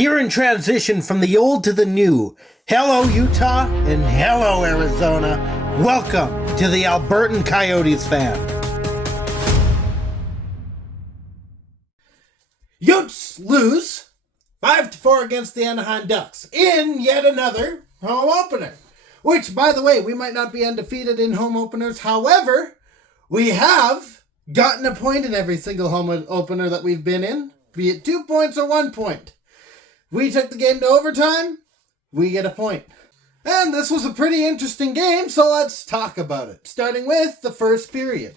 Here in transition from the old to the new, hello Utah and hello Arizona. Welcome to the Albertan Coyotes Fan. Yotes lose 5-4 against the Anaheim Ducks in yet another home opener. Which, by the way, we might not be undefeated in home openers. However, we have gotten a point in every single home opener that we've been in, be it 2 points or 1 point. We took the game to overtime, we get a point. And this was a pretty interesting game, so let's talk about it. Starting with the first period.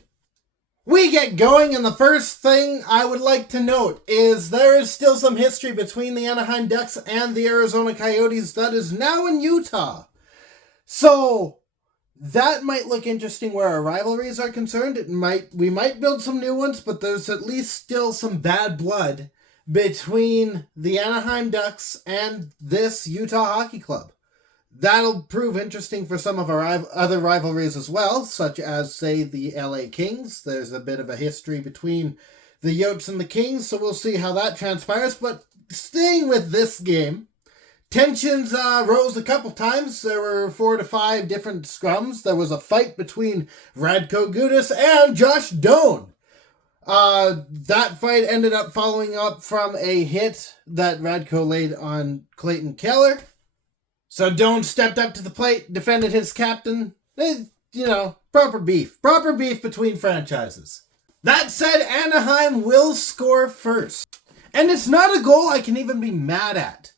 We get going, and the first thing I would like to note is there is still some history between the Anaheim Ducks and the Arizona Coyotes that is now in Utah. So that might look interesting where our rivalries are concerned. We might build some new ones, but there's at least still some bad blood between the Anaheim Ducks and this Utah hockey club. That'll prove interesting for some of our other rivalries as well, such as, say, the LA Kings. There's a bit of a history between the Yotes and the Kings, so we'll see how that transpires. But staying with this game, tensions rose a couple times. There were 4 to 5 different scrums. There was a fight between Radko Gudas and Josh Doan. That fight ended up following up from a hit that Radko laid on Clayton Keller. So Doan stepped up to the plate, defended his captain. Proper beef. Proper beef between franchises. That said, Anaheim will score first. And it's not a goal I can even be mad at.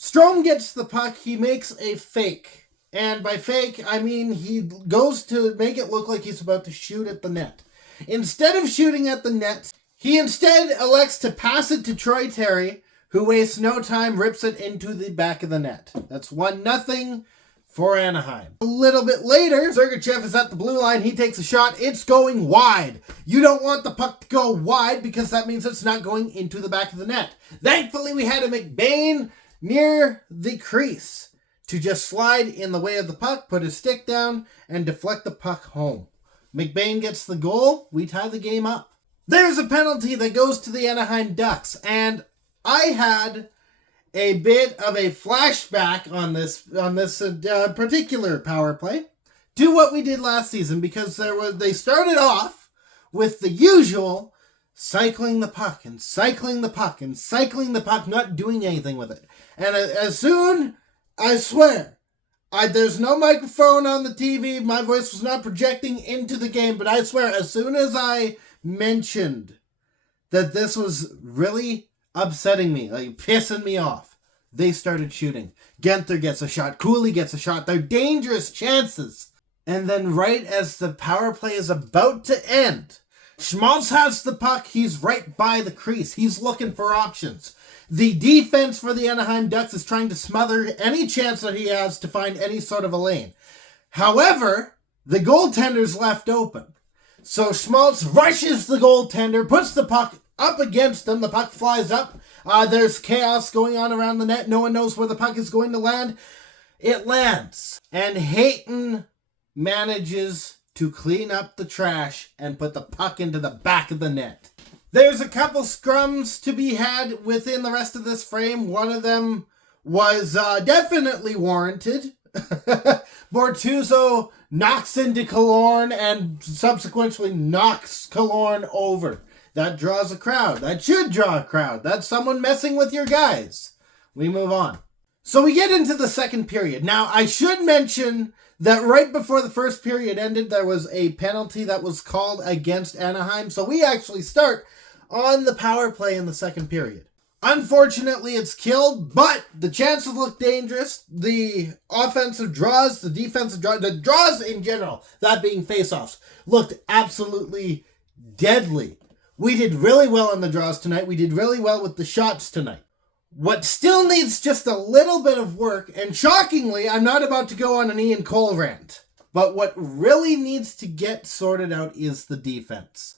Strome gets the puck, he makes a fake. And by fake, I mean he goes to make it look like he's about to shoot at the net. Instead of shooting at the net, he instead elects to pass it to Troy Terry, who wastes no time, rips it into the back of the net. That's 1-0 for Anaheim. A little bit later, Sergachev is at the blue line. He takes a shot. It's going wide. You don't want the puck to go wide because that means it's not going into the back of the net. Thankfully, we had a McBain near the crease to just slide in the way of the puck, put his stick down, and deflect the puck home. McBain gets the goal. We tie the game up. There's a penalty that goes to the Anaheim Ducks, and I had a bit of a flashback on this particular power play to what we did last season, because they started off with the usual cycling the puck and cycling the puck and cycling the puck, not doing anything with it. And as soon, I swear, there's no microphone on the TV. My voice was not projecting into the game, but I swear, as soon as I mentioned that this was really upsetting me, like pissing me off, they started shooting. Genther gets a shot. Cooley gets a shot. They're dangerous chances. And then right as the power play is about to end, Schmaltz has the puck. He's right by the crease. He's looking for options. The defense for the Anaheim Ducks is trying to smother any chance that he has to find any sort of a lane. However, the goaltender's left open. So Schmaltz rushes the goaltender, puts the puck up against him. The puck flies up. There's chaos going on around the net. No one knows where the puck is going to land. It lands. And Hayton manages to clean up the trash and put the puck into the back of the net. There's a couple scrums to be had within the rest of this frame. One of them was definitely warranted. Bortuzzo knocks into Killorn and subsequently knocks Killorn over. That draws a crowd. That should draw a crowd. That's someone messing with your guys. We move on. So we get into the second period. Now, I should mention that right before the first period ended, there was a penalty that was called against Anaheim. So we actually start on the power play in the second period. Unfortunately, it's killed, but the chances look dangerous. The offensive draws, the defensive draws, the draws in general, that being face-offs, looked absolutely deadly. We did really well in the draws tonight. We did really well with the shots tonight. What still needs just a little bit of work, and shockingly, I'm not about to go on an Ian Cole rant, but what really needs to get sorted out is the defense.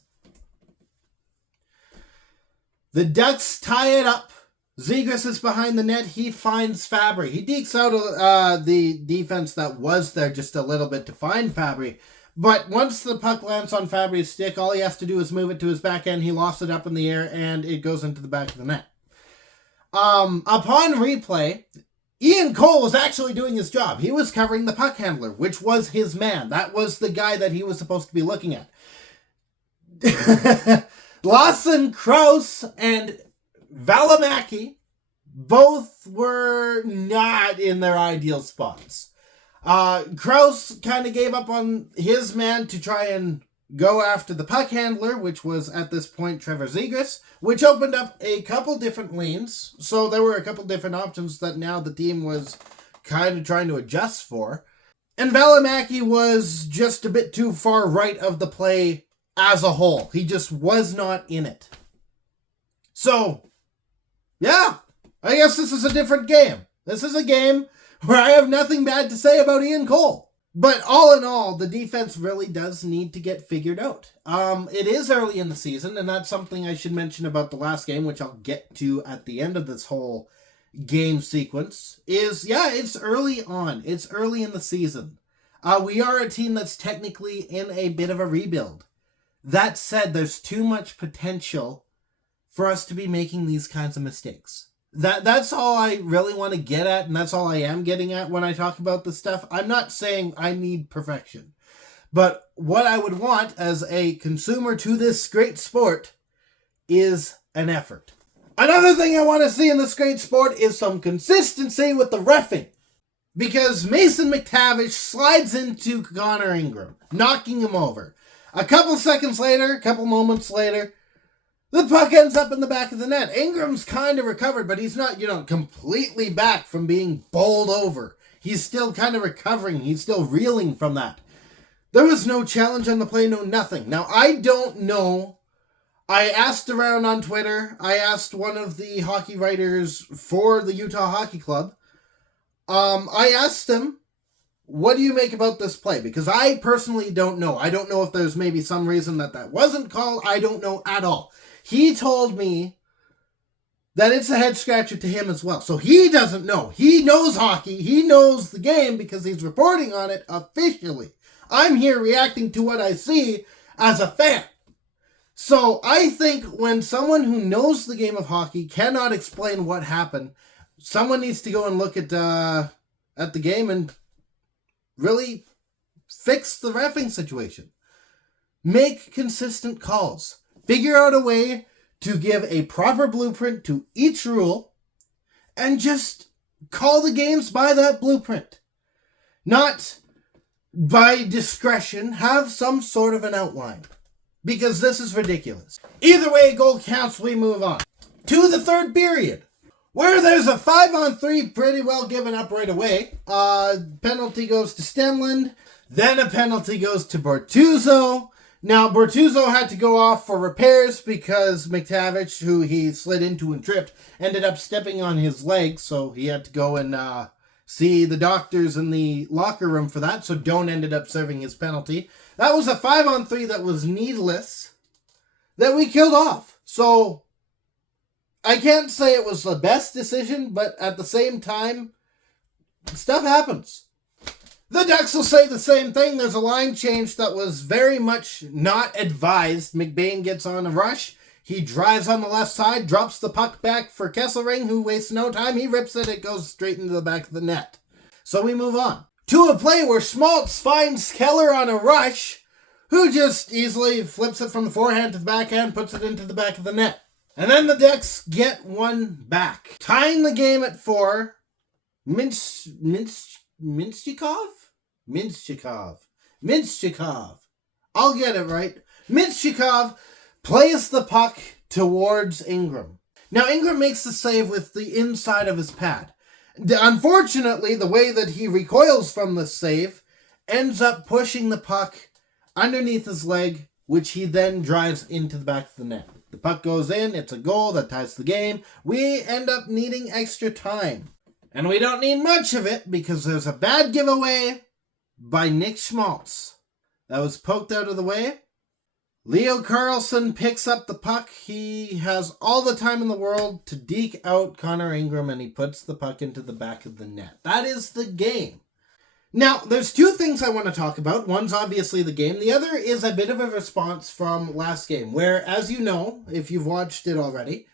The Ducks tie it up. Zegras is behind the net. He finds Fabry. He dekes out the defense that was there just a little bit to find Fabry. But once the puck lands on Fabry's stick, all he has to do is move it to his back end. He lofts it up in the air, and it goes into the back of the net. Upon replay, Ian Cole was actually doing his job. He was covering the puck handler, which was his man. That was the guy that he was supposed to be looking at. Lawson, Krause, and Valimaki both were not in their ideal spots. Krause kind of gave up on his man to try and go after the puck handler, which was at this point Trevor Zegras, which opened up a couple different lanes. So there were a couple different options that now the team was kind of trying to adjust for. And Valimaki was just a bit too far right of the play as a whole. He just was not in it. So, yeah, I guess this is a different game. This is a game where I have nothing bad to say about Ian Cole. But all in all, the defense really does need to get figured out. It is early in the season, and that's something I should mention about the last game, which I'll get to at the end of this whole game sequence, it's early on. It's early in the season. We are a team that's technically in a bit of a rebuild. That said, there's too much potential for us to be making these kinds of mistakes. That's all I really want to get at, and that's all I am getting at when I talk about this stuff. I'm not saying I need perfection. But what I would want as a consumer to this great sport is an effort. Another thing I want to see in this great sport is some consistency with the reffing. Because Mason McTavish slides into Connor Ingram, knocking him over. A couple seconds later, a couple moments later, the puck ends up in the back of the net. Ingram's kind of recovered, but he's not, completely back from being bowled over. He's still kind of recovering. He's still reeling from that. There was no challenge on the play, no nothing. Now, I don't know. I asked around on Twitter. I asked one of the hockey writers for the Utah Hockey Club. I asked him, what do you make about this play? Because I personally don't know. I don't know if there's maybe some reason that wasn't called. I don't know at all. He told me that it's a head scratcher to him as well. So he doesn't know. He knows hockey. He knows the game because he's reporting on it officially. I'm here reacting to what I see as a fan. So I think when someone who knows the game of hockey cannot explain what happened, someone needs to go and look at the game and really fix the reffing situation. Make consistent calls. Figure out a way to give a proper blueprint to each rule and just call the games by that blueprint. Not by discretion. Have some sort of an outline. Because this is ridiculous. Either way, goal counts, we move on. To the third period, where there's a 5-on-3 pretty well given up right away. Penalty goes to Stenlund. Then a penalty goes to Bortuzzo. Now, Bortuzzo had to go off for repairs because McTavish, who he slid into and tripped, ended up stepping on his leg, so he had to go and see the doctors in the locker room for that, so Doan ended up serving his penalty. That was a 5-on-3 that was needless, that we killed off. So, I can't say it was the best decision, but at the same time, stuff happens. The Ducks will say the same thing. There's a line change that was very much not advised. McBain gets on a rush. He drives on the left side, drops the puck back for Kesselring, who wastes no time. He rips it. It goes straight into the back of the net. So we move on to a play where Schmaltz finds Keller on a rush, who just easily flips it from the forehand to the backhand, puts it into the back of the net. And then the Ducks get one back, tying the game at 4. Minchikov. I'll get it right. Minchikov plays the puck towards Ingram. Now, Ingram makes the save with the inside of his pad. Unfortunately, the way that he recoils from the save ends up pushing the puck underneath his leg, which he then drives into the back of the net. The puck goes in. It's a goal that ties the game. We end up needing extra time. And we don't need much of it because there's a bad giveaway by Nick Schmaltz. That was poked out of the way. Leo Carlson picks up the puck. He has all the time in the world to deke out Connor Ingram, and he puts the puck into the back of the net. That is the game. Now, there's two things I want to talk about. One's obviously the game. The other is a bit of a response from last game, where, as you know, if you've watched it already,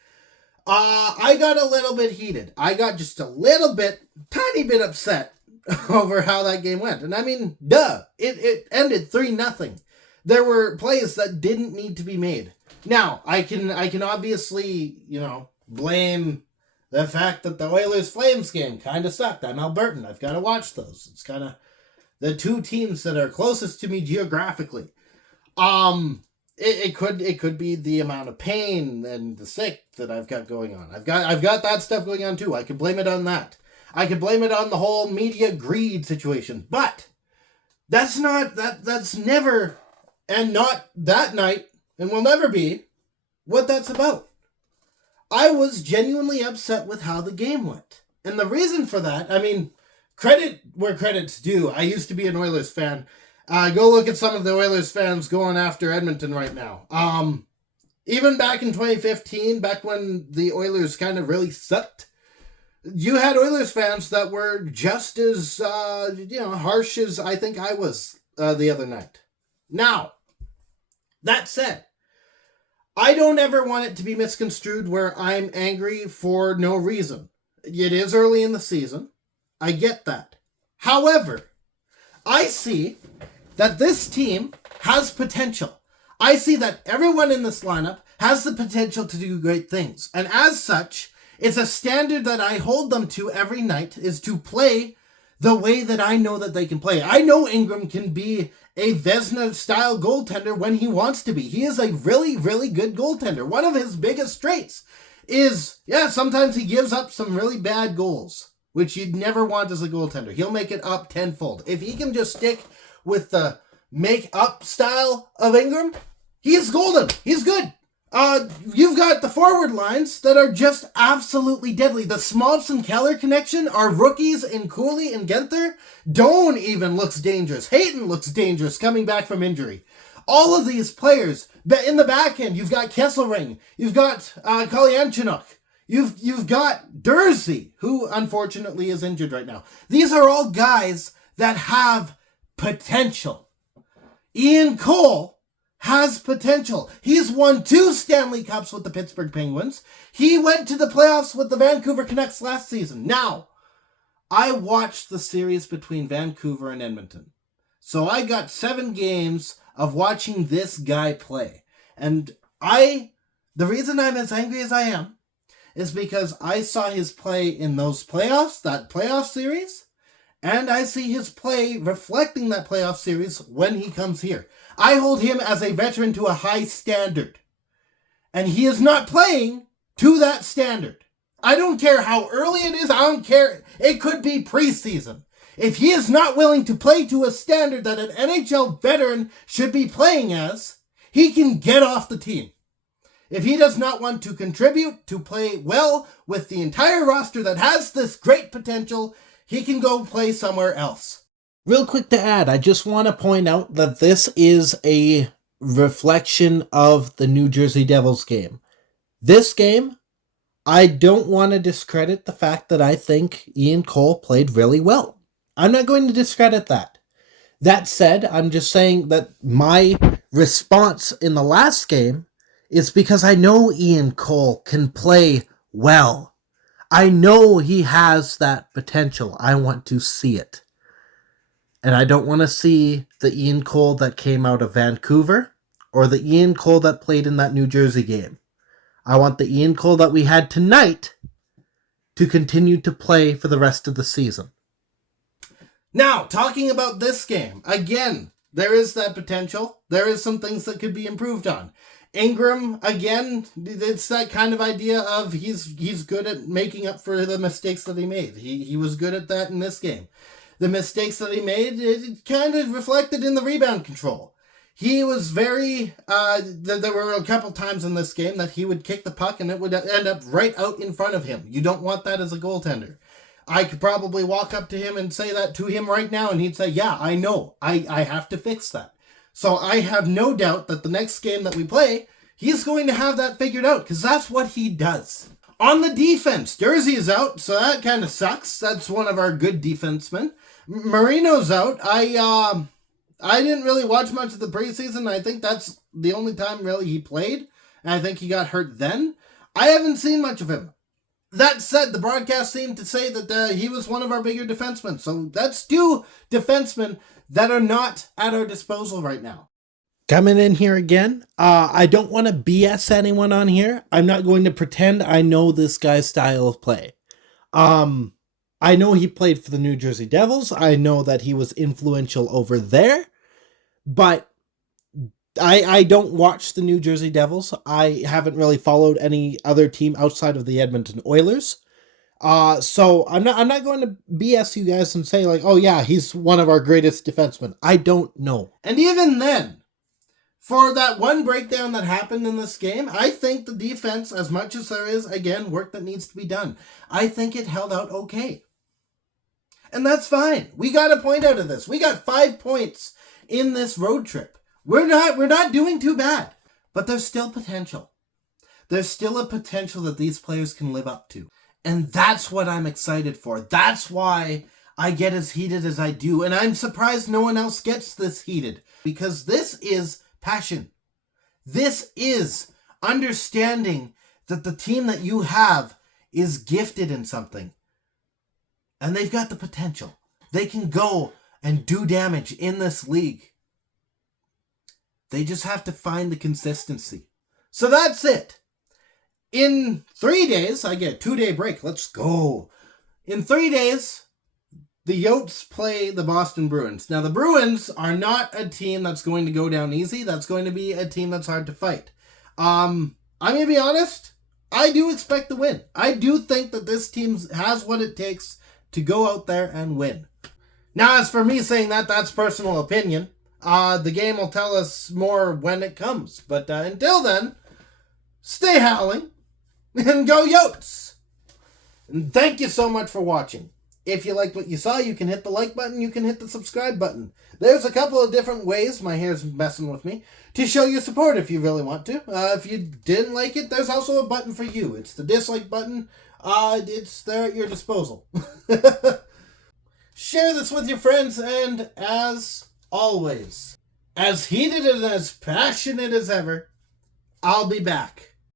I got a little bit heated. I got just a little bit, tiny bit upset over how that game went. And I mean, duh, it ended 3-0. There were plays that didn't need to be made. Now, I can obviously, blame the fact that the Oilers-Flames game kind of sucked. I'm Albertan. I've got to watch those. It's kind of the two teams that are closest to me geographically. It could be the amount of pain and the sick that I've got going on. I've got that stuff going on too. I could blame it on that. I could blame it on the whole media greed situation. But that's never, and not that night, and will never be, what that's about. I was genuinely upset with how the game went. And the reason for that, I mean, credit where credit's due. I used to be an Oilers fan. Go look at some of the Oilers fans going after Edmonton right now. Even back in 2015, back when the Oilers kind of really sucked, you had Oilers fans that were just as, harsh as I think I was the other night. Now, that said, I don't ever want it to be misconstrued where I'm angry for no reason. It is early in the season. I get that. However, I see that this team has potential. I see that everyone in this lineup has the potential to do great things. And as such, it's a standard that I hold them to every night, is to play the way that I know that they can play. I know Ingram can be a Vezina-style goaltender when he wants to be. He is a really, really good goaltender. One of his biggest traits is, sometimes he gives up some really bad goals, which you'd never want as a goaltender. He'll make it up tenfold. If he can just stick with the make-up style of Ingram, he's golden. He's good. You've got the forward lines that are just absolutely deadly. The Smolson-Keller connection are rookies in Cooley and Genther. Doan even looks dangerous. Hayton looks dangerous coming back from injury. All of these players, in the back end, you've got Kesselring. You've got Kalyanchinuk. You've got Dursey, who unfortunately is injured right now. These are all guys that have potential. Ian Cole has potential. He's won 2 Stanley Cups with the Pittsburgh Penguins. He went to the playoffs with the Vancouver Canucks last season. Now, I watched the series between Vancouver and Edmonton. So I got 7 games of watching this guy play. And the reason I'm as angry as I am is because I saw his play in those playoffs, that playoff series, and I see his play reflecting that playoff series when he comes here. I hold him as a veteran to a high standard. And he is not playing to that standard. I don't care how early it is. I don't care. It could be preseason. If he is not willing to play to a standard that an NHL veteran should be playing as, he can get off the team. If he does not want to contribute to play well with the entire roster that has this great potential, he can go play somewhere else. Real quick to add, I just want to point out that this is a reflection of the New Jersey Devils game. This game, I don't want to discredit the fact that I think Ian Cole played really well. I'm not going to discredit that. That said, I'm just saying that my response in the last game is because I know Ian Cole can play well. I know he has that potential. I want to see it. And I don't want to see the Ian Cole that came out of Vancouver or the Ian Cole that played in that New Jersey game. I want the Ian Cole that we had tonight to continue to play for the rest of the season. Now, talking about this game, again, there is that potential. There is some things that could be improved on. Ingram, again, it's that kind of idea of he's good at making up for the mistakes that he made. He was good at that in this game. The mistakes that he made, it kind of reflected in the rebound control. He was very, there were a couple times in this game that he would kick the puck and it would end up right out in front of him. You don't want that as a goaltender. I could probably walk up to him and say that to him right now and he'd say, yeah, I know. I have to fix that. So I have no doubt that the next game that we play, he's going to have that figured out because that's what he does. On the defense, Dursey is out, so that kind of sucks. That's one of our good defensemen. Marino's out. I didn't really watch much of the preseason. I think that's the only time really he played. And I think he got hurt then. I haven't seen much of him. That said, the broadcast seemed to say that he was one of our bigger defensemen. So that's two defensemen that are not at our disposal right now. Coming in here again, I don't want to BS anyone on here. I'm not going to pretend I know this guy's style of play. I know he played for the New Jersey Devils. I know that he was influential over there. But I don't watch the New Jersey Devils. I haven't really followed any other team outside of the Edmonton Oilers. So I'm not going to BS you guys and say like, oh yeah, he's one of our greatest defensemen. I don't know. And even then, for that one breakdown that happened in this game, I think the defense, as much as there is, again, work that needs to be done, I think it held out okay. And that's fine. We got a point out of this. We got 5 points in this road trip. We're not doing too bad. But there's still potential. There's still a potential that these players can live up to. And that's what I'm excited for. That's why I get as heated as I do. And I'm surprised no one else gets this heated. Because this is passion. This is understanding that the team that you have is gifted in something. And they've got the potential. They can go and do damage in this league. They just have to find the consistency. So that's it. In 3 days, I get a 2-day break. Let's go. In 3 days, the Yotes play the Boston Bruins. Now, the Bruins are not a team that's going to go down easy. That's going to be a team that's hard to fight. I'm going to be honest. I do expect the win. I do think that this team has what it takes to go out there and win. Now, as for me saying that, that's personal opinion. The game will tell us more when it comes. But until then, stay howling and go Yotes. And thank you so much for watching. If you liked what you saw, you can hit the like button, you can hit the subscribe button. There's a couple of different ways, my hair's messing with me, to show your support if you really want to. If you didn't like it, there's also a button for you. It's the dislike button. It's there at your disposal. Share this with your friends, and as always, as heated and as passionate as ever, I'll be back.